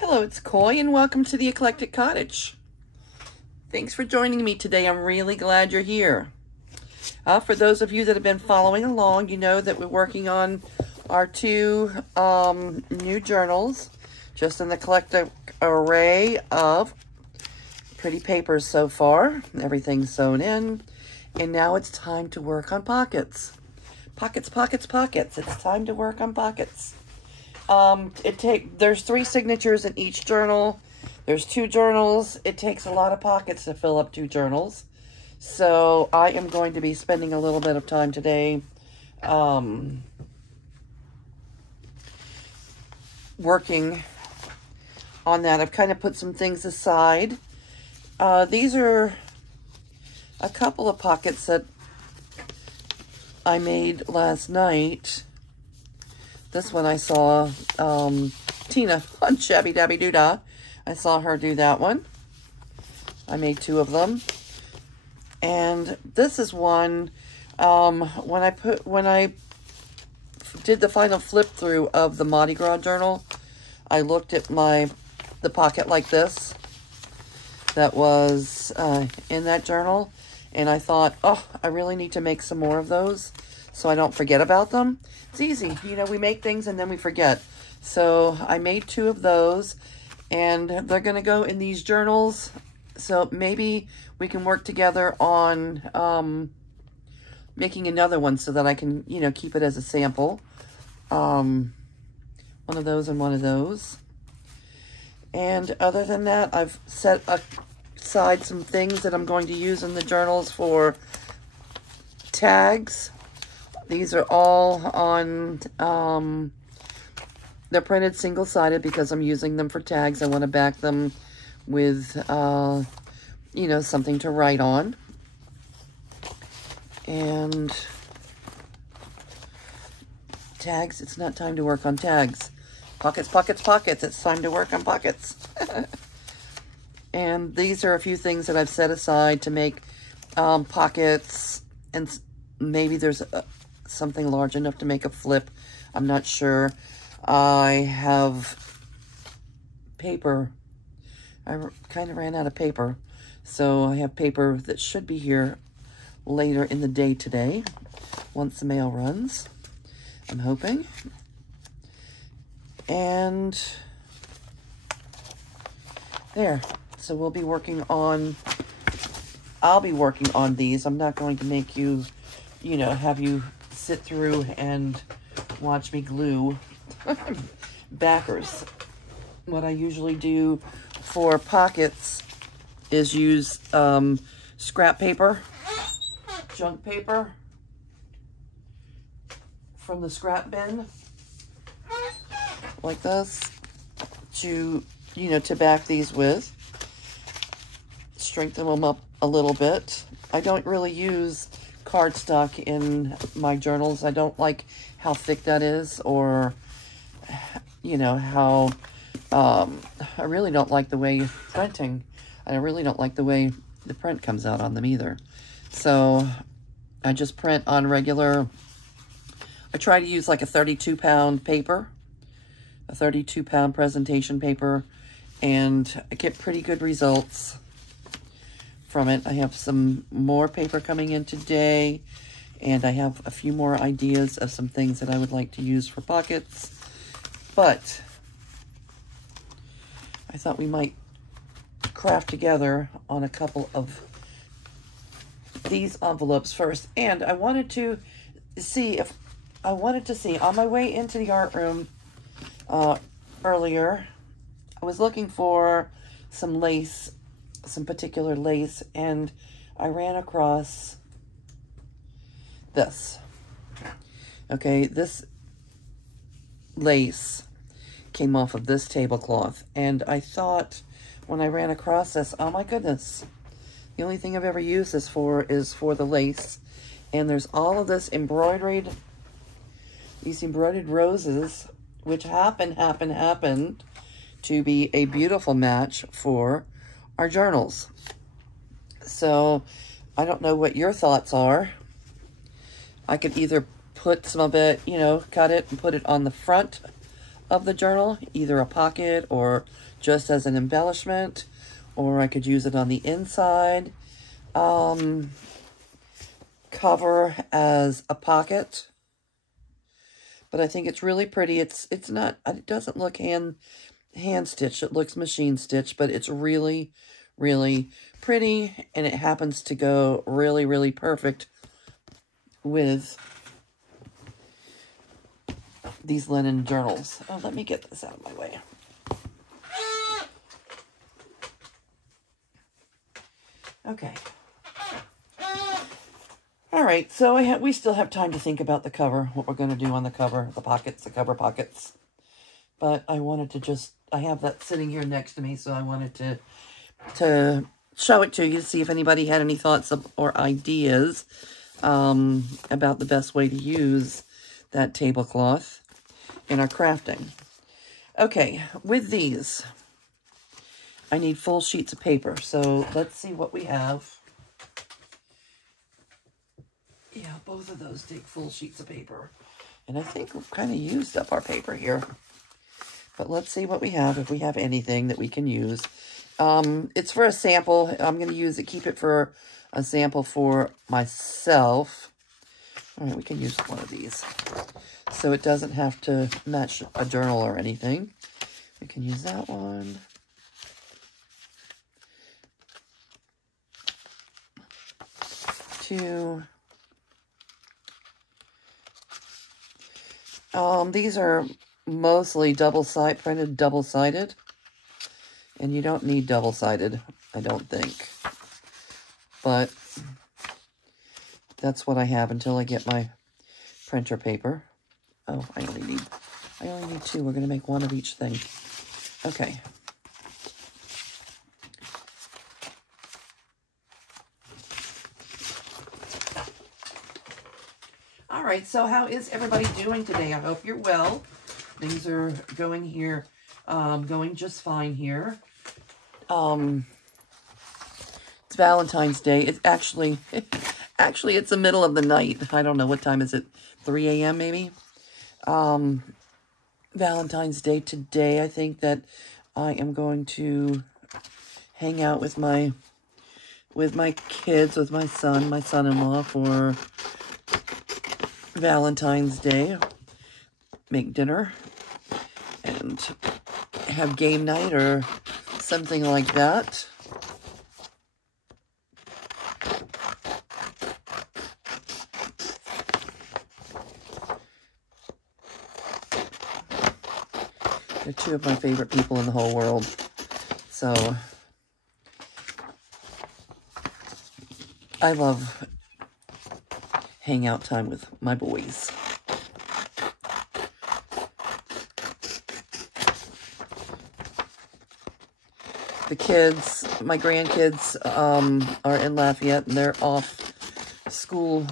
Hello, it's Coy, and welcome to the Eclectic Cottage. Thanks for joining me today. I'm really glad you're here. For those of you that have been following along, you know that we're working on our two new journals, just an eclectic array of pretty papers so far. Everything's sewn in, and now it's time to work on pockets. Pockets, pockets, pockets. It's time to work on pockets. There's 3 signatures in each journal. There's 2 journals. It takes a lot of pockets to fill up 2 journals. So I am going to be spending a little bit of time today working on that. I've kind of put some things aside. These are a couple of pockets that I made last night. This one I saw Tina on Shabby Dabby Doodah. I saw her do that one. I made 2 of them. And this is one, when I did the final flip through of the Mardi Gras journal, I looked at the pocket like this that was in that journal, and I thought, oh, I really need to make some more of those so I don't forget about them. It's easy. You know, we make things and then we forget. So I made 2 of those, and they're going to go in these journals. So maybe we can work together on making another one so that I can, you know, keep it as a sample. One of those and one of those. And other than that, I've set aside some things that I'm going to use in the journals for tags. These are all on, they're printed single-sided because I'm using them for tags. I want to back them with, you know, something to write on. And tags, it's not time to work on tags. Pockets, pockets, pockets. It's time to work on pockets. And these are a few things that I've set aside to make pockets, and maybe there's something large enough to make a flip. I'm not sure. I have paper. I kind of ran out of paper. So I have paper that should be here later in the day today, once the mail runs, I'm hoping. And there. So we'll be working on, I'll be working on these. I'm not going to make you, you know, have you sit through and watch me glue backers. What I usually do for pockets is use scrap paper, junk paper from the scrap bin, like this, to, you know, to back these with. Strengthen them up a little bit. I don't really use cardstock in my journals. I don't like how thick that is, or, you know, how, I really don't like the way printing, I really don't like the way the print comes out on them either. So I just print on regular, I try to use like a 32-pound paper, a 32-pound presentation paper, and I get pretty good results from it. I have some more paper coming in today, and I have a few more ideas of some things that I would like to use for pockets. But I thought we might craft together on a couple of these envelopes first. And I wanted to see on my way into the art room earlier, I was looking for some lace, some particular lace, and I ran across this. Okay, this lace came off of this tablecloth, and I thought when I ran across this, oh my goodness, the only thing I've ever used this for is for the lace. And there's all of this embroidered, these embroidered roses, which happened to be a beautiful match for our journals. So I don't know what your thoughts are. I could either put some of it, you know, cut it and put it on the front of the journal, either a pocket or just as an embellishment, or I could use it on the inside. Cover as a pocket. But I think it's really pretty. It's not, it doesn't look hand stitched. It looks machine stitched, but it's really, really pretty. And it happens to go really, really perfect with these linen journals. Oh, let me get this out of my way. Okay. All right, so we still have time to think about the cover, what we're going to do on the cover, the pockets, the cover pockets. But I wanted to just, I have that sitting here next to me, so I wanted to show it to you, see if anybody had any thoughts or ideas about the best way to use that tablecloth in our crafting. Okay, with these, I need full sheets of paper, so let's see what we have. Yeah, both of those take full sheets of paper. And I think we've kind of used up our paper here. But let's see what we have, if we have anything that we can use. It's for a sample. I'm going to use it, keep it for a sample for myself. All right, we can use one of these. So it doesn't have to match a journal or anything. We can use that one. Two. These are mostly printed double-sided, and you don't need double-sided, I don't think, but that's what I have until I get my printer paper. Oh, I only need two. We're going to make one of each thing. Okay. All right, so how is everybody doing today? I hope you're well. Things are going here, going just fine here. It's Valentine's Day. It's actually it's the middle of the night. I don't know, what time is it? 3 a.m. maybe? Valentine's Day today. I think that I am going to hang out with my kids, with my son-in-law for Valentine's Day, make dinner, and have game night or something like that. They're two of my favorite people in the whole world, so I love hangout time with my boys. The kids, my grandkids, are in Lafayette, and they're off school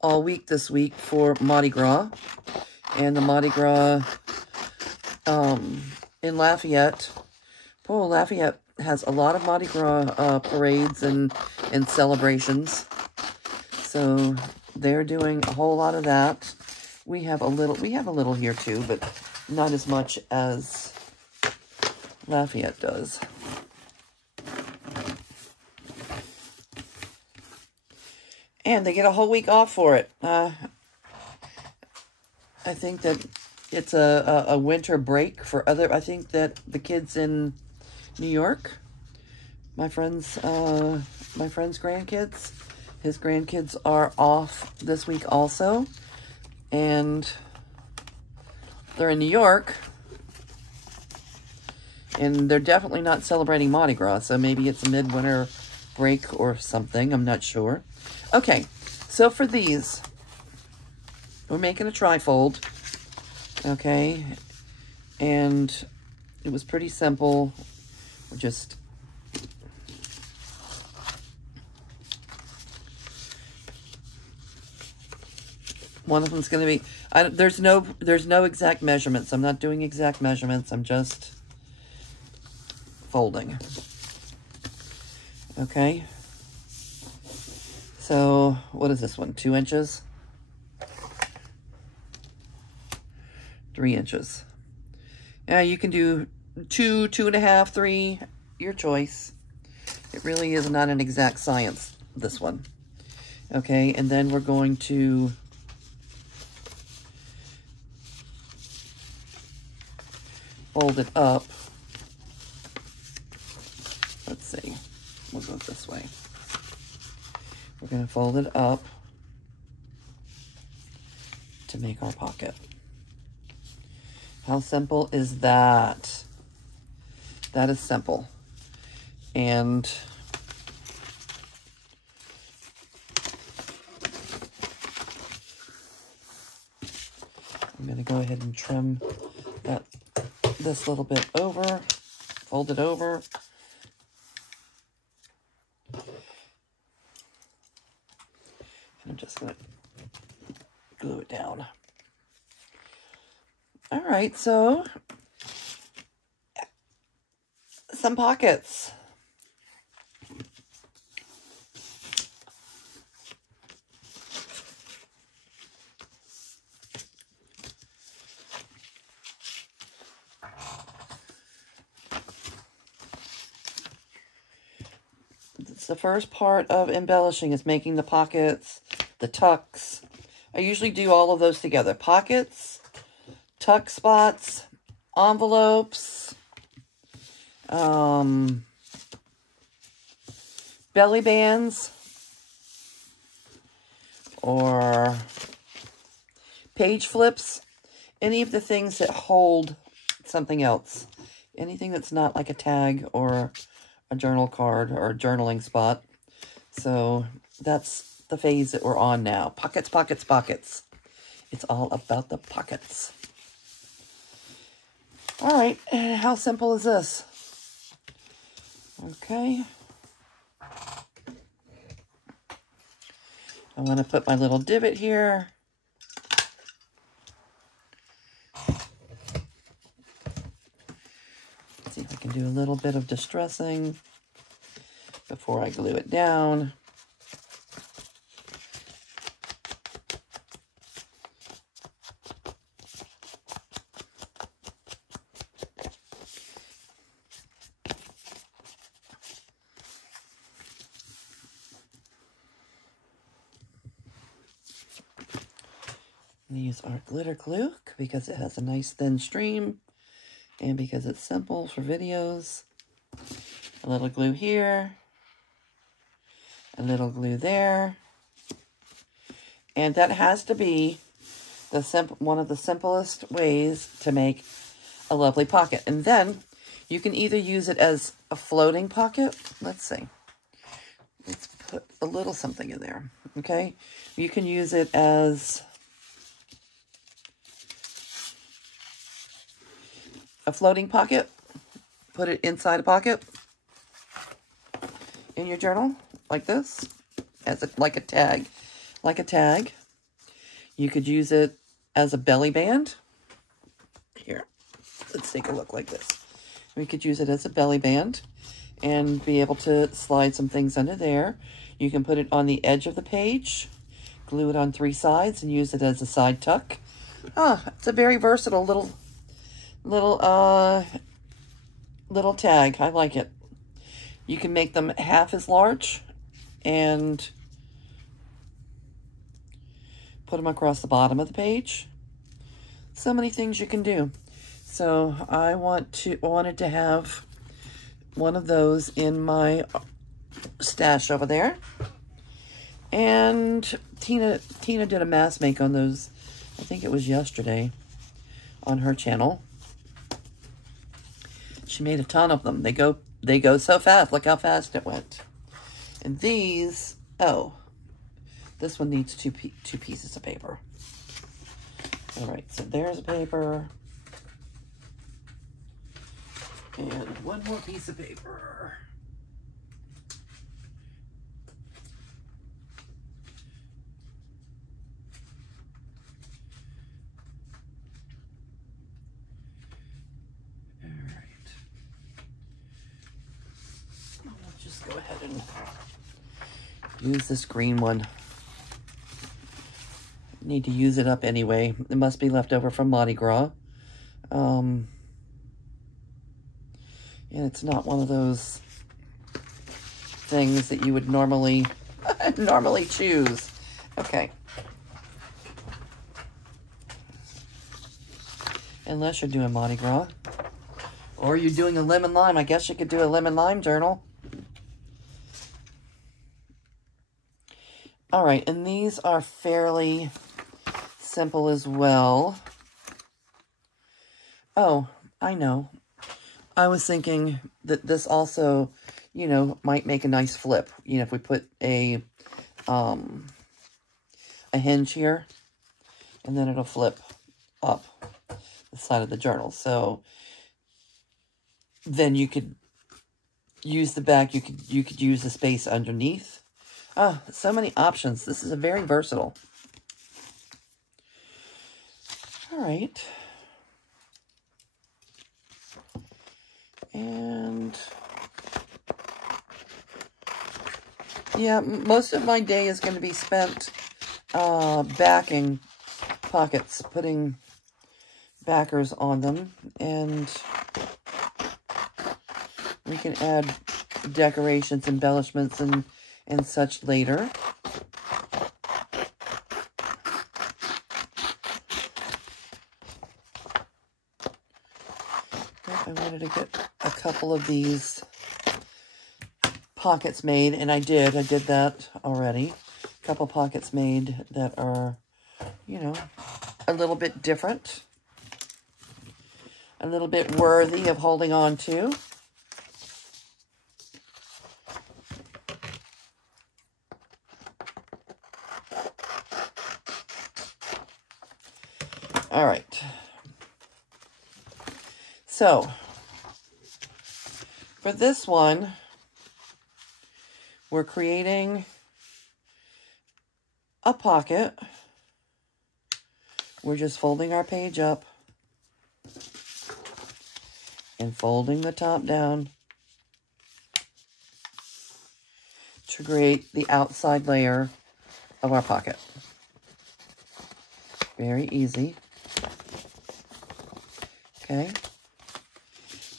all week this week for Mardi Gras. And the Mardi Gras in Lafayette, Lafayette has a lot of Mardi Gras parades and celebrations. So they're doing a whole lot of that. We have a little here too, but not as much as Lafayette does. And they get a whole week off for it. I think that it's a winter break for I think that the kids in New York, my friend's grandkids, his grandkids are off this week also, and they're in New York, and they're definitely not celebrating Mardi Gras, so maybe it's a midwinter break or something, I'm not sure. Okay, so for these, we're making a trifold, okay, and it was pretty simple. We're just one of them's going to be, there's no exact measurements. I'm not doing exact measurements. I'm just folding. Okay. So what is this one? 2 inches? 3 inches. Now you can do 2, 2.5, 3, your choice. It really is not an exact science, this one. Okay, and then we're going to fold it up. Let's see, we'll go this way. We're going to fold it up to make our pocket. How simple is that? That is simple. And I'm going to go ahead and trim this little bit over, fold it over. And I'm just going to glue it down. All right, so some pockets. It's the first part of embellishing is making the pockets, the tucks. I usually do all of those together. Pockets, tuck spots, envelopes, belly bands, or page flips, any of the things that hold something else. Anything that's not like a tag or a journal card or a journaling spot. So that's the phase that we're on now. Pockets, pockets, pockets. It's all about the pockets. All right, how simple is this? Okay. I want to put my little divot here. Let's see if I can do a little bit of distressing before I glue it down. Use our glitter glue because it has a nice thin stream and because it's simple for videos. A little glue here, a little glue there, and that has to be the one of the simplest ways to make a lovely pocket. And then you can either use it as a floating pocket. Let's see. Let's put a little something in there. Okay, you can use it as a floating pocket. Put it inside a pocket in your journal like this, as like a tag. You could use it as a belly band. Here, let's take a look like this. We could use it as a belly band and be able to slide some things under there. You can put it on the edge of the page, glue it on 3 sides, and use it as a side tuck. It's a very versatile little tag. I like it. You can make them half as large and put them across the bottom of the page. So many things you can do. So I wanted to have one of those in my stash over there. And Tina did a mass make on those. I think it was yesterday on her channel. She made a ton of them. They go so fast. Look how fast it went. And these, this one needs two pieces of paper. All right, so there's a paper. And one more piece of paper. Go ahead and use this green one. Need to use it up anyway. It must be left over from Mardi Gras. And it's not one of those things that you would normally choose. Okay. Unless you're doing Mardi Gras. Or you're doing a lemon lime. I guess you could do a lemon lime journal. All right, and these are fairly simple as well. Oh, I know. I was thinking that this also, you know, might make a nice flip. You know, if we put a hinge here, and then it'll flip up the side of the journal. So then you could use the back. You could use the space underneath. Oh, so many options. This is a very versatile. All right. And yeah, most of my day is going to be spent backing pockets, putting backers on them, and we can add decorations, embellishments, and such later. I wanted to get a couple of these pockets made, and I did that already. A couple pockets made that are, you know, a little bit different, a little bit worthy of holding on to. All right. So, for this one, we're creating a pocket. We're just folding our page up and folding the top down to create the outside layer of our pocket. Very easy. Okay.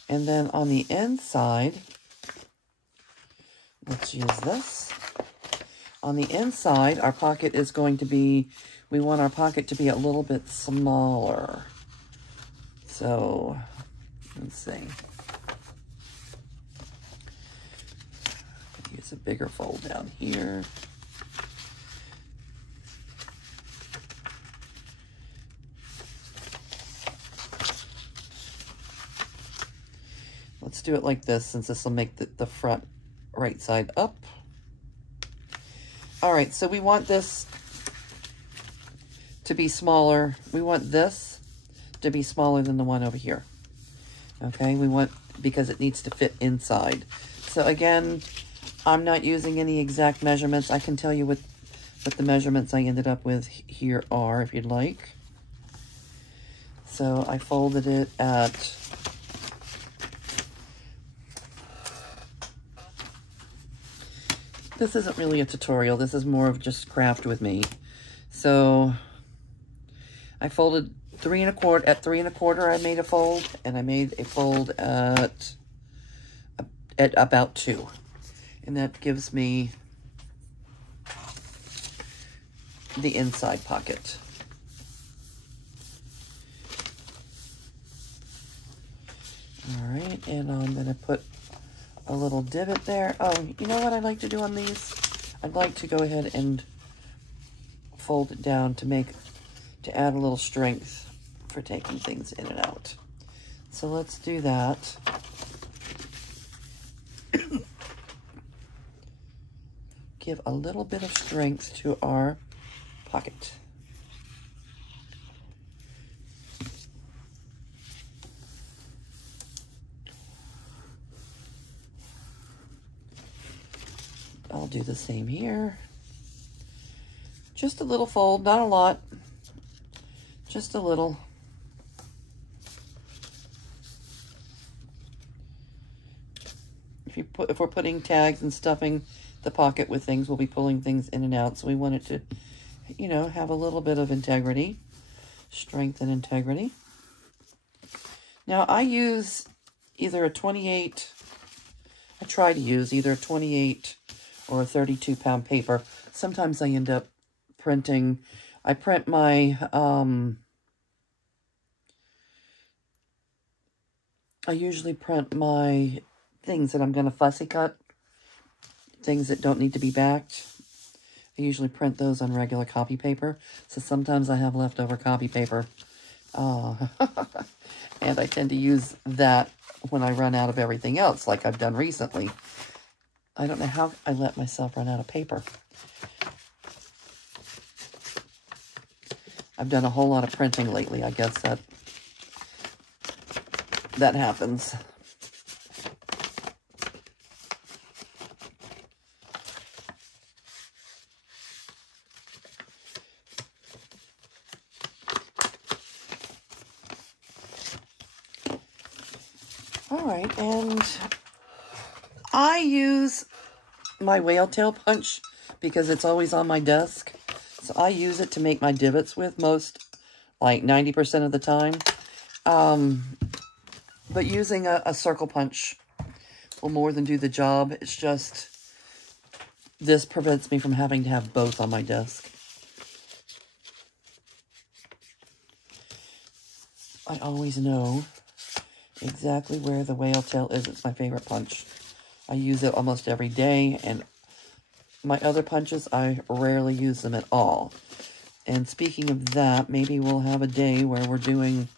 And then on the inside, let's use this. On the inside, our pocket is going to be, we want our pocket to be a little bit smaller. So, let's see. Use a bigger fold down here. Let's do it like this, since this will make the front right side up. All right, so we want this to be smaller. We want this to be smaller than the one over here. Okay, we want, because it needs to fit inside. So again, I'm not using any exact measurements. I can tell you what the measurements I ended up with here are, if you'd like. So I folded it at this isn't really a tutorial. This is more of just craft with me. So I folded 3 1/4. At 3 1/4, I made a fold, and I made a fold at about 2, and that gives me the inside pocket. All right, and I'm gonna put a little divot there. Oh, you know what I like to do on these? I'd like to go ahead and fold it down to add a little strength for taking things in and out. So let's do that. Give a little bit of strength to our pocket. I'll do the same here. Just a little fold, not a lot. Just a little. If we're putting tags and stuffing the pocket with things, we'll be pulling things in and out. So we want it to, you know, have a little bit of integrity, strength and integrity. Now, I use either a 28, I try to use either a 28 or a 32-pound paper. Sometimes I end up printing, I print my, I usually print my things that I'm going to fussy cut, things that don't need to be backed. I usually print those on regular copy paper, so sometimes I have leftover copy paper. And I tend to use that when I run out of everything else, like I've done recently. I don't know how I let myself run out of paper. I've done a whole lot of printing lately. I guess that happens. All right, and I use my whale tail punch because it's always on my desk. So I use it to make my divots with like 90% of the time. But using a circle punch will more than do the job. It's just, this prevents me from having to have both on my desk. I always know exactly where the whale tail is. It's my favorite punch. I use it almost every day, and my other punches, I rarely use them at all. And speaking of that, maybe we'll have a day where we're doing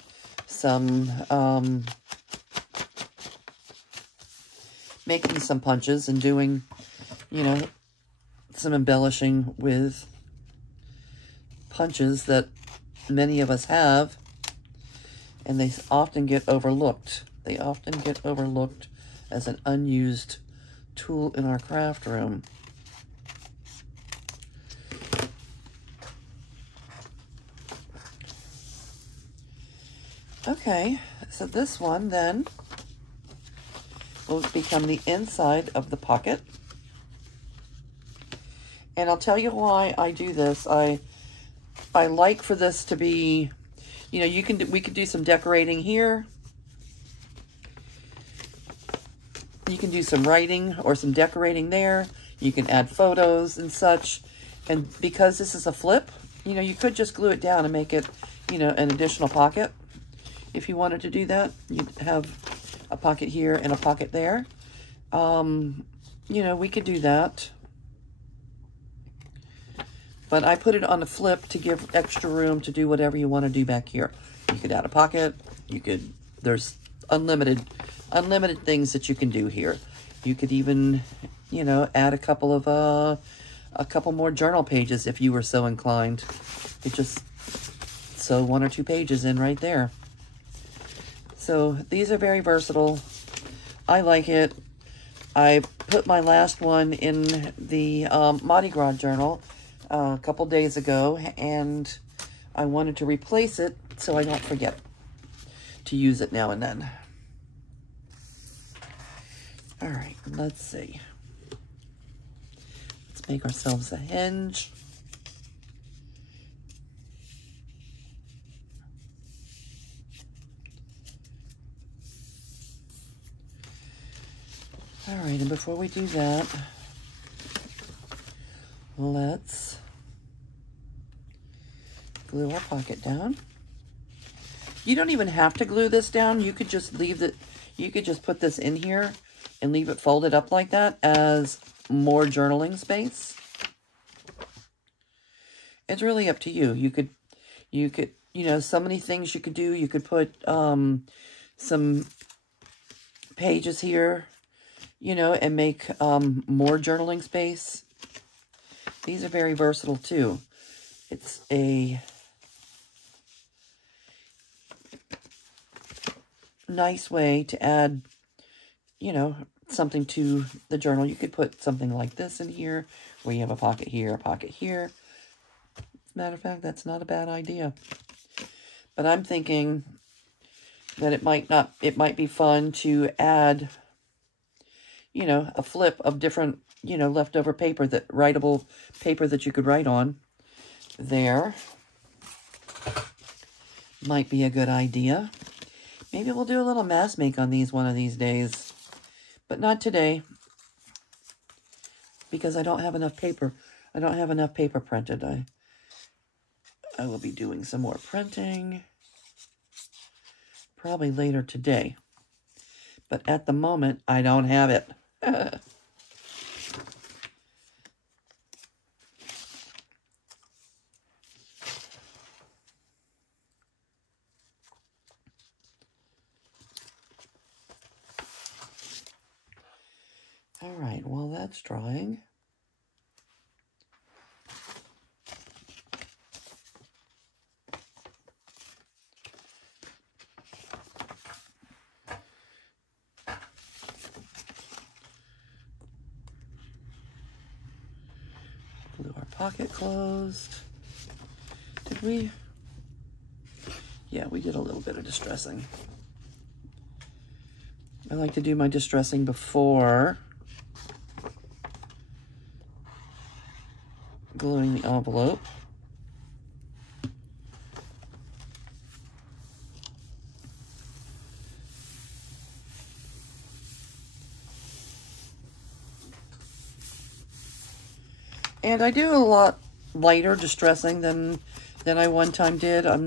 some, making some punches and doing, you know, some embellishing with punches that many of us have, and they often get overlooked. They often get overlooked as an unused tool in our craft room. Okay, so this one then will become the inside of the pocket. And I'll tell you why I do this. I like for this to be, you know, we could do some decorating here. You can do some writing or some decorating there. You can add photos and such. And because this is a flip, you know, you could just glue it down and make it, you know, an additional pocket. If you wanted to do that, you'd have a pocket here and a pocket there. You know, we could do that. But I put it on a flip to give extra room to do whatever you want to do back here. You could add a pocket. You could, there's unlimited things that you can do here. You could even, you know, add a couple more journal pages if you were so inclined. It just sew 1 or 2 pages in right there. So these are very versatile. I like it. I put my last one in the Mardi Gras journal a couple days ago, and I wanted to replace it so I don't forget to use it now and then. All right, let's see. Let's make ourselves a hinge. All right, and before we do that, let's glue our pocket down. You don't even have to glue this down. You could just leave it, you could just put this in here and leave it folded up like that as more journaling space. It's really up to you. You could, you know, so many things you could do. You could put some pages here, you know, and make more journaling space. These are very versatile too. It's a nice way to add, you know, something to the journal. You could put something like this in here, where you have a pocket here, a pocket here. As a matter of fact, that's not a bad idea. But I'm thinking that it might be fun to add, you know, a flip of different, you know, leftover paper, that writable paper that you could write on there. Might be a good idea. Maybe we'll do a little mass make on these one of these days. But not today. Because I don't have enough paper. I don't have enough paper printed. I will be doing some more printing. Probably later today. But at the moment, I don't have it. All right, while that's drying, glue our pocket closed. Did we? Yeah, we did a little bit of distressing. I like to do my distressing before gluing the envelope. And I do a lot lighter distressing than I one time did. To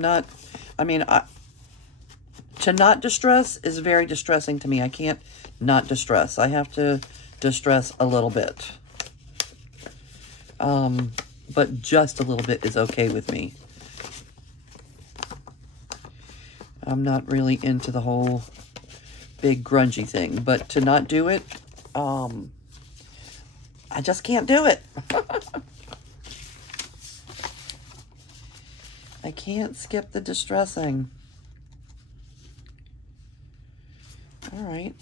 not distress is very distressing to me. I can't not distress. I have to distress a little bit. But just a little bit is okay with me. I'm not really into the whole big grungy thing, but to not do it, I just can't do it. I can't skip the distressing. All right.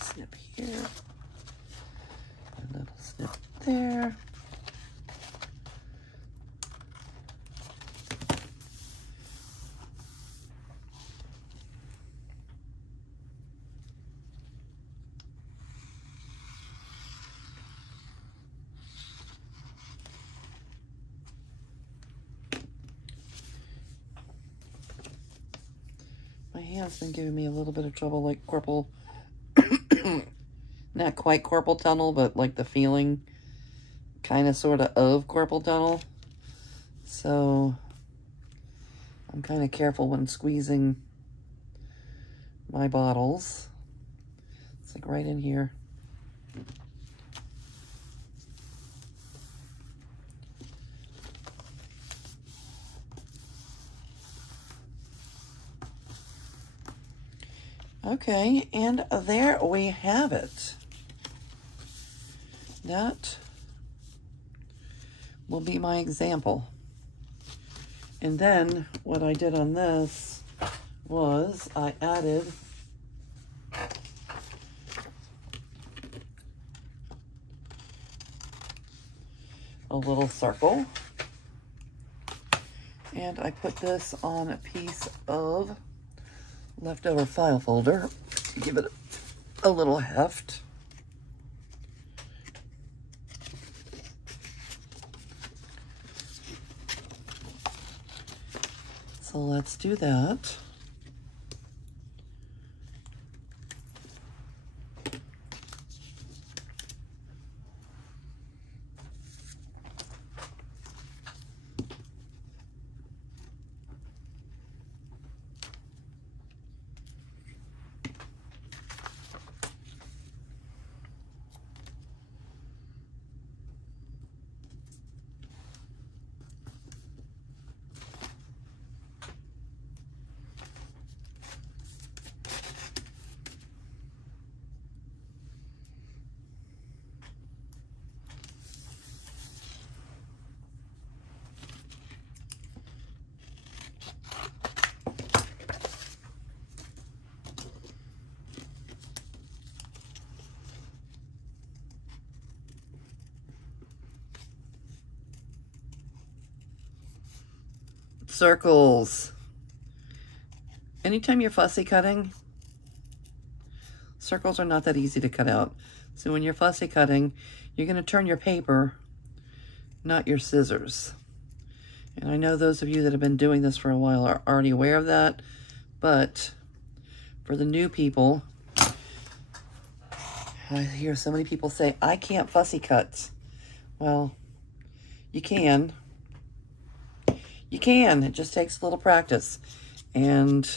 Snip here. A little snip there. My hand's been giving me a little bit of trouble, like carpal, not quite carpal tunnel, but like the feeling kind of sort of carpal tunnel. So I'm kind of careful when squeezing my bottles. It's like right in here. Okay, and there we have it. That will be my example. And then what I did on this was I added a little circle. And I put this on a piece of leftover file folder to give it a little heft. So let's do that. Circles. Anytime you're fussy cutting, circles are not that easy to cut out. So when you're fussy cutting, you're going to turn your paper, not your scissors. And I know those of you that have been doing this for a while are already aware of that, but for the new people, I hear so many people say, I can't fussy cut. Well, you can. You can. It just takes a little practice. And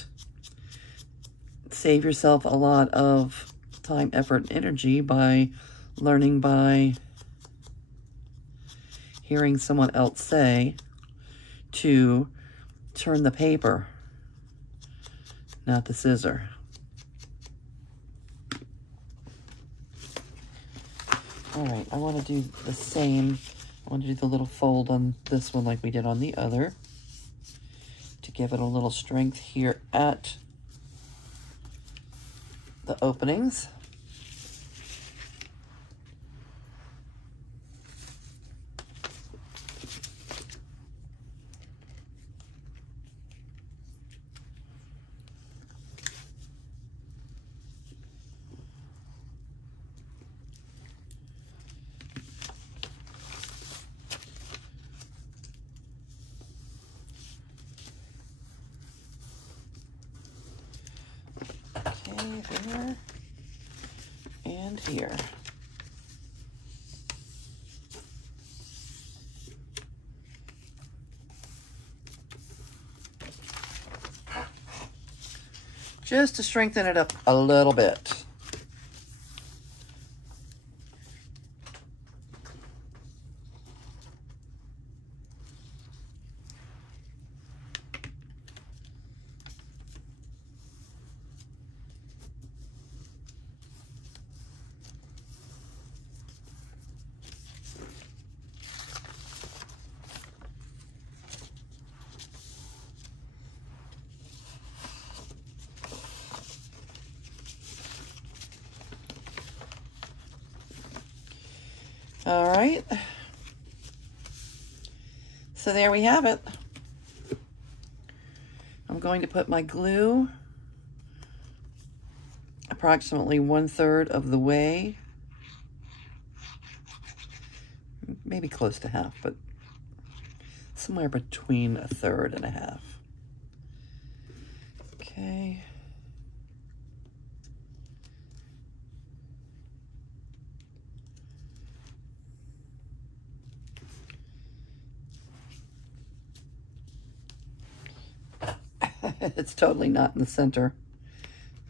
save yourself a lot of time, effort, and energy by learning by hearing someone else say to turn the paper, not the scissor. All right, I want to do the same. I want to do the little fold on this one like we did on the other to give it a little strength here at the openings. There and here. Just to strengthen it up a little bit. All right, so there we have it. I'm going to put my glue approximately 1/3 of the way, maybe close to half, but somewhere between 1/3 and 1/2. Okay. It's totally not in the center.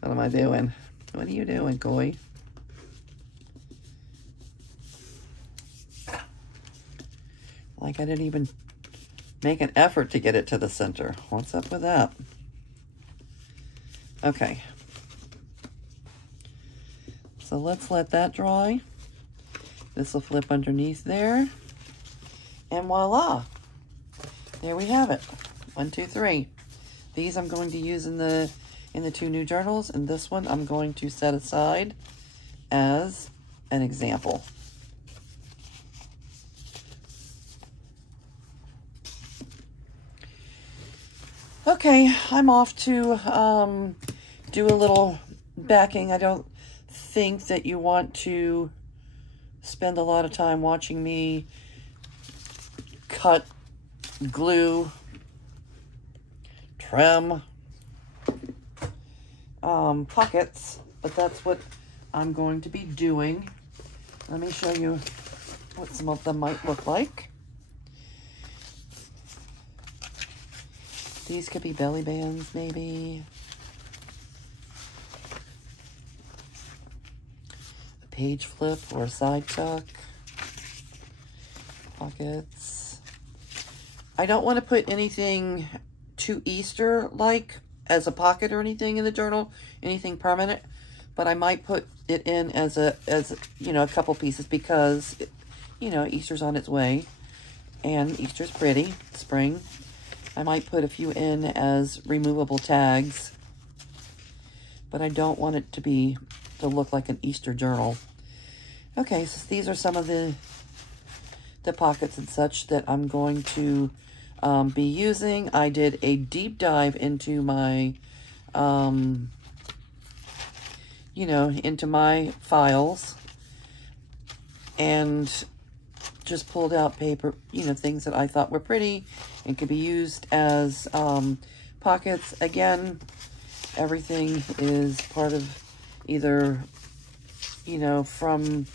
What am I doing? What are you doing, Koi? Like I didn't even make an effort to get it to the center. What's up with that? Okay. So let's let that dry. This will flip underneath there. And voila. There we have it. 1, 2, 3. These I'm going to use in the 2 new journals, and this one I'm going to set aside as an example. Okay, I'm off to do a little backing. I don't think that you want to spend a lot of time watching me cut, glue, trim pockets, but that's what I'm going to be doing. Let me show you what some of them might look like. These could be belly bands, maybe. A page flip or a side tuck. Pockets. I don't want to put anything too Easter-like as a pocket or anything in the journal, anything permanent, but I might put it in as you know, a couple pieces because, you know, Easter's on its way, and Easter's pretty, spring. I might put a few in as removable tags, but I don't want it to look like an Easter journal. Okay, so these are some of the pockets and such that I'm going to be using. I did a deep dive into my, you know, into my files and just pulled out paper, you know, things that I thought were pretty and could be used as pockets. Again, everything is part of either, you know, from,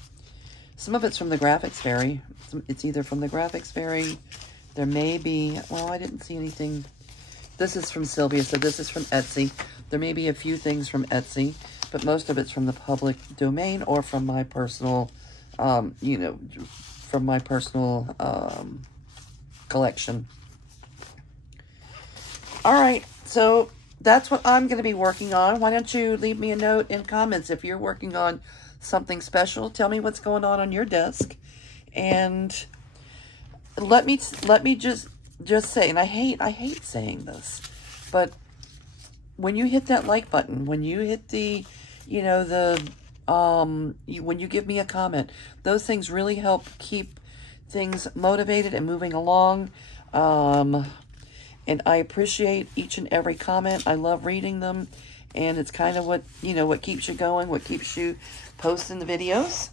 some of it's from the Graphics Fairy. It's either from the Graphics Fairy. There may be, well, I didn't see anything. This is from Sylvia, so this is from Etsy. There may be a few things from Etsy, but most of it's from the public domain or from my personal, you know, from my personal collection. All right, so that's what I'm going to be working on. Why don't you leave me a note in comments if you're working on something special. Tell me what's going on your desk, and let me just say, and I hate saying this, but when you hit that like button, when you hit the, you know, the when you give me a comment, those things really help keep things motivated and moving along. And I appreciate each and every comment. I love reading them, and it's kind of what, you know, what keeps you going, what keeps you posting the videos.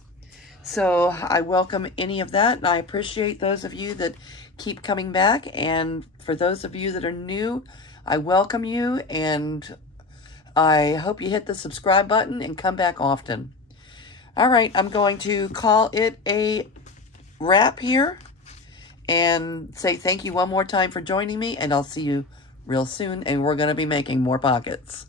So I welcome any of that, and I appreciate those of you that keep coming back. And for those of you that are new, I welcome you, and I hope you hit the subscribe button and come back often. All right, I'm going to call it a wrap here and say thank you one more time for joining me, and I'll see you real soon, and we're going to be making more pockets.